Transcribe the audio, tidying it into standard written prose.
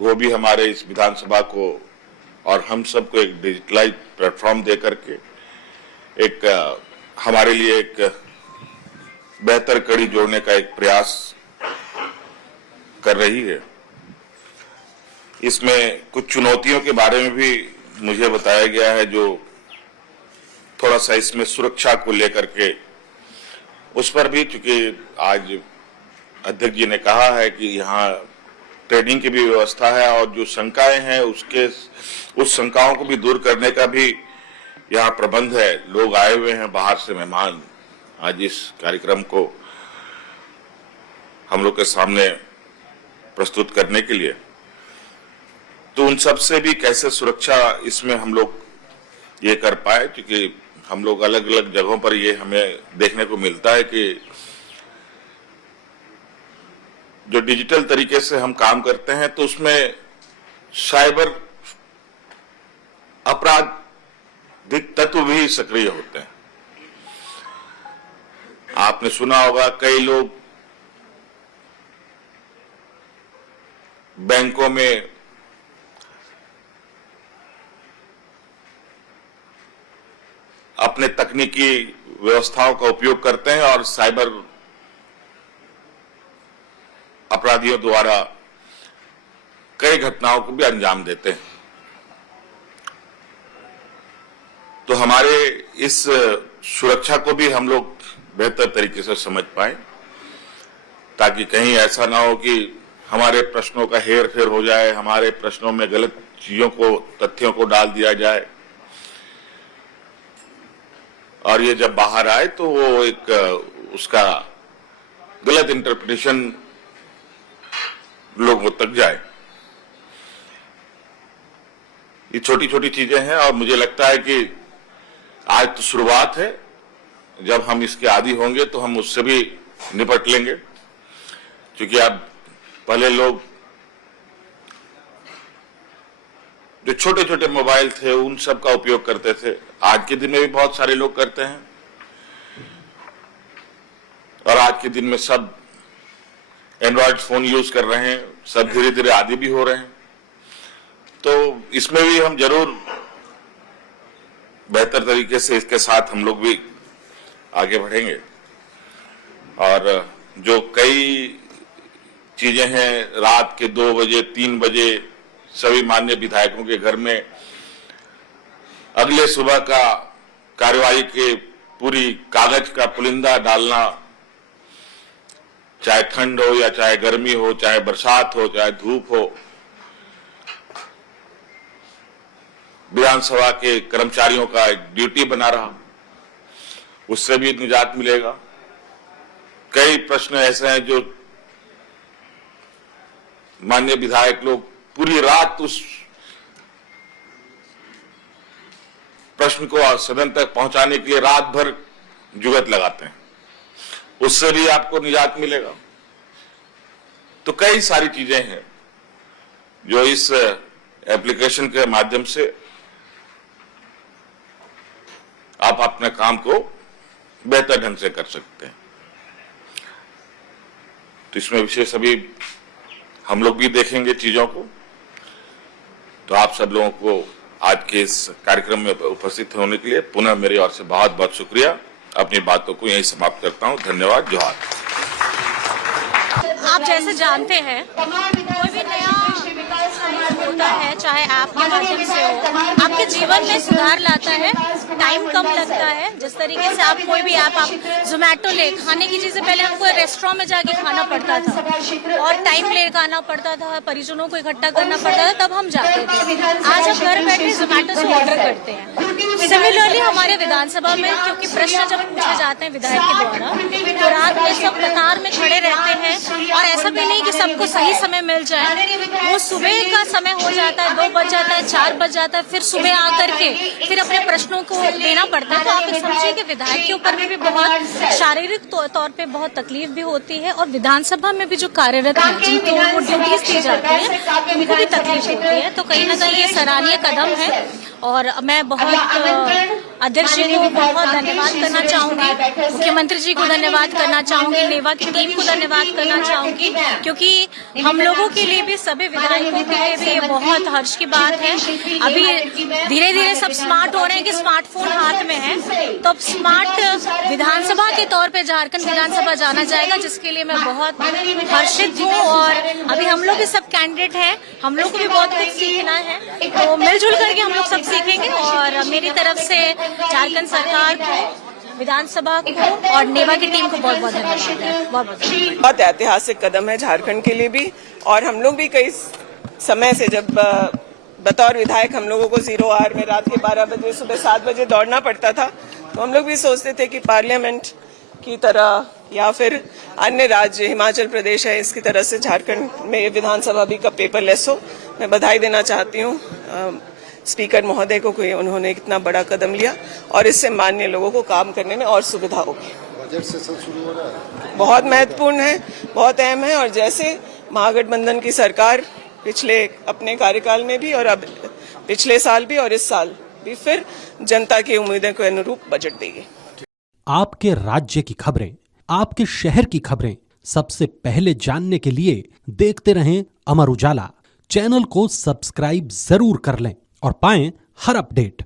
वो भी हमारे इस विधानसभा को और हम सबको एक डिजिटलाइज प्लेटफॉर्म दे करके एक हमारे लिए एक बेहतर कड़ी जोड़ने का एक प्रयास कर रही है। इसमें कुछ चुनौतियों के बारे में भी मुझे बताया गया है, जो थोड़ा सा इसमें सुरक्षा को लेकर के उस पर भी, चूंकि आज अध्यक्ष जी ने कहा है कि यहाँ ट्रेनिंग की भी व्यवस्था है और जो शंकाएं हैं उस शंकाओं को भी दूर करने का भी यहाँ प्रबंध है। लोग आए हुए हैं बाहर से मेहमान आज इस कार्यक्रम को हम लोग के सामने प्रस्तुत करने के लिए, तो उन सब से भी कैसे सुरक्षा इसमें हम लोग ये कर पाए, क्योंकि हम लोग अलग अलग जगहों पर ये हमें देखने को मिलता है कि जो डिजिटल तरीके से हम काम करते हैं तो उसमें साइबर अपराधिक तत्व भी सक्रिय होते हैं। आपने सुना होगा कई लोग बैंकों में अपने तकनीकी व्यवस्थाओं का उपयोग करते हैं और साइबर अपराधियों द्वारा कई घटनाओं को भी अंजाम देते हैं। तो हमारे इस सुरक्षा को भी हम लोग बेहतर तरीके से समझ पाए, ताकि कहीं ऐसा ना हो कि हमारे प्रश्नों का हेर फेर हो जाए, हमारे प्रश्नों में गलत चीजों को, तथ्यों को डाल दिया जाए और ये जब बाहर आए तो वो एक उसका गलत इंटरप्रिटेशन लोगों तक जाए। ये छोटी छोटी चीजें हैं और मुझे लगता है कि आज तो शुरुआत है, जब हम इसके आदी होंगे तो हम उससे भी निपट लेंगे। क्योंकि अब पहले लोग जो छोटे छोटे मोबाइल थे उन सब का उपयोग करते थे, आज के दिन में भी बहुत सारे लोग करते हैं और आज के दिन में सब एंड्रॉयड फोन यूज कर रहे हैं, सब धीरे धीरे आदी भी हो रहे हैं। तो इसमें भी हम जरूर बेहतर तरीके से इसके साथ हम लोग भी आगे बढ़ेंगे। और जो कई चीजें हैं, रात के 2 बजे 3 बजे सभी माननीय विधायकों के घर में अगले सुबह का कार्यवाही के पूरी कागज का पुलिंदा डालना, चाहे ठंड हो या चाहे गर्मी हो, चाहे बरसात हो, चाहे धूप हो, विधानसभा के कर्मचारियों का एक ड्यूटी बना रहा, उससे भी निजात मिलेगा। कई प्रश्न ऐसे हैं जो माननीय विधायक लोग पूरी रात उस प्रश्न को सदन तक पहुंचाने के लिए रात भर जुगत लगाते हैं, उससे भी आपको निजात मिलेगा। तो कई सारी चीजें हैं जो इस एप्लीकेशन के माध्यम से आप अपने काम को बेहतर ढंग से कर सकते हैं। तो इसमें विशेष अभी हम लोग भी देखेंगे चीजों को। तो आप सब लोगों को आज के इस कार्यक्रम में उपस्थित होने के लिए पुनः मेरी ओर से बहुत बहुत शुक्रिया। अपनी बातों को यहीं समाप्त करता हूं। धन्यवाद। जोहार। आप जैसे जानते हैं, कोई भी नया होता है, चाहे आपके माध्यम से हो, आपके जीवन में सुधार लाता है, टाइम कम लगता है। जिस तरीके से आप कोई भी आप जोमेटो ले, खाने की चीजें पहले हमको रेस्टोरेंट में जाके खाना पड़ता था और टाइम लेकर आना पड़ता था, परिजनों को इकट्ठा करना पड़ता था, तब हम जाते थे। आज हम घर बैठे जोमेटो से ऑर्डर करते हैं। सिमिलरली हमारे विधानसभा में, क्योंकि प्रश्न जब पूछे जाते हैं विधायक के द्वारा, तो रात में सब कतार में खड़े रहते हैं और ऐसा भी नहीं कि सबको सही समय मिल जाए। वो सुबह का समय हो जाता है, 2 बज जाता है, 4 बज जाता है, फिर सुबह आकर के फिर अपने प्रश्नों को देना पड़ता है। तो आप ये समझिए कि विधायक के ऊपर में भी बहुत शारीरिक तौर पे बहुत तकलीफ भी होती है और विधानसभा में भी जो कार्यरत हैं, जिनको वो ड्यूटीज दी जाती है, उनको भी तकलीफ होती है। तो कहीं ना कहीं ये सराहनीय कदम है और मैं बहुत अध्यक्ष जी को बहुत धन्यवाद करना चाहूंगी, मुख्यमंत्री जी को धन्यवाद करना चाहूंगी, नेवा की टीम को धन्यवाद करना चाहूंगी, क्योंकि हम लोगों के लिए भी, सभी विधायकों के लिए भी ये बहुत हर्ष की बात है। अभी धीरे धीरे सब स्मार्ट हो रहे हैं कि स्मार्टफोन हाथ में है, तो अब स्मार्ट विधानसभा के तौर पे झारखंड विधानसभा जाना जाएगा, जिसके लिए मैं बहुत हर्षित हूँ। और अभी हम लोग भी सब कैंडिडेट हैं, हम लोग को भी बहुत कुछ सीखना है, तो मिलजुल करके हम लोग सब सीखेंगे। और मेरी तरफ से झारखंड सरकार को, विधानसभा को और नेवा की टीम को बहुत बहुत धन्यवाद है। बहुत ऐतिहासिक कदम है झारखंड के लिए भी, और हम लोग भी कई समय से, जब बतौर विधायक हम लोगों को 0 आवर में रात के 12 बजे सुबह 7 बजे दौड़ना पड़ता था, तो हम लोग भी सोचते थे कि पार्लियामेंट की तरह या फिर अन्य राज्य, हिमाचल प्रदेश है, इसकी तरह से झारखंड में विधानसभा भी कब पेपरलेस हो। मैं बधाई देना चाहती हूँ स्पीकर महोदय को कि उन्होंने इतना बड़ा कदम लिया, और इससे माननीय लोगों को काम करने में और सुविधा होगी। बजट सेशन शुरू हो रहा है, बहुत महत्वपूर्ण है, बहुत अहम है। और जैसे महागठबंधन की सरकार पिछले अपने कार्यकाल में भी, और अब पिछले साल भी और इस साल भी फिर जनता की उम्मीदों के अनुरूप बजट देगी। आपके राज्य की खबरें, आपके शहर की खबरें सबसे पहले जानने के लिए देखते रहें अमर उजाला। चैनल को सब्सक्राइब जरूर कर लें और पाएं हर अपडेट।